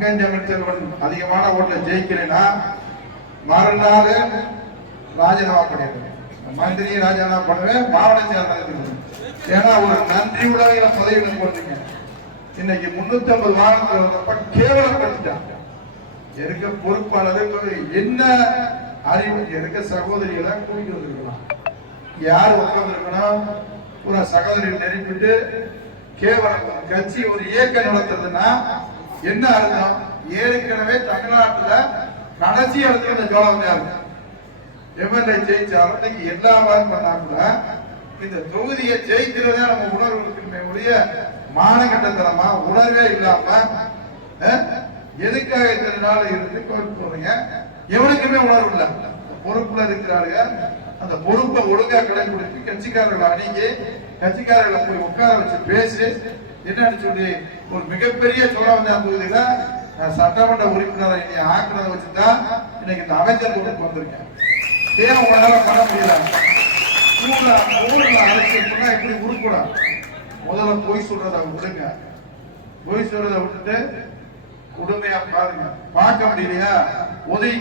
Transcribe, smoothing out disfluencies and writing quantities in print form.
தங்கம் தமிழ்ச்செல்வன் அதிகமான ஓட்டுல ஜெயிக்கிறேன்னா மறுநாள் ராஜினாமா பண்ணிடுவேன். மந்திரி ராஜினாமா பண்ணுவேன், மாவட்ட செயலாளர். ஏன்னா ஒரு நன்றி உலக பதவியில போட்டீங்க. இன்னைக்கு 350 வாகனத்தில் வந்தப்ப கேவலப்படுத்திட்டாங்க. இருக்க பொறுப்பாளர் என்ன அறிவு இருக்க சகோதரிகளை கூட்டிட்டு வந்திருக்கலாம். யார் உட்கார்ந்துருக்கணும்? ஒரு சகோதரிகள் நெருப்பிட்டு கேவலம் கட்சி ஒரு இயக்கம் நடத்துறதுன்னா என்ன அர்த்தம்? ஏற்கனவே தமிழ்நாட்டுல கடைசி இடத்துல இந்த ஜோலவந்தார் எம்எல்ஏ ஜெயிச்சாலும் இன்னைக்கு எல்லா மாதிரி பண்ணா கூட இந்த தொகுதியை ஜெயிக்கிறதே நம்ம உணர்வு இருக்குமே ஒழிய மானகட்டத்தனமா உணர்வே இல்லாம எதுக்காக இத்தனை நாள் இருந்து கோரிக்கை போறீங்க? எவனுக்குமே உணர்வு இல்லை. பொறுப்புல இருக்கிறாருங்க. அந்த பொறுப்பை ஒழுங்கா கடைபிடித்து கட்சிக்காரர்களை அணுகி கட்சிக்காரர்களை போய் உட்கார வச்சு பேசி என்னன்னு சொல்லி ஒரு மிகப்பெரிய சோழவந்தான் தொகுதியில சட்டமன்ற உறுப்பினரை இனி ஆக்குறத வச்சுதான் இன்னைக்கு இந்த அமைச்சர் கூட்டத்துக்கு வந்திருக்கேன். ஏன் உங்களால பண்ண முடியல? அரசியல் பண்ணா இப்படி உருப்படும். முதல்ல பொய் சொல்றத விடுங்க. பொய் சொல்றத விட்டுட்டு உண்மையா பாருங்க. பார்க்க முடியலையா? உதவி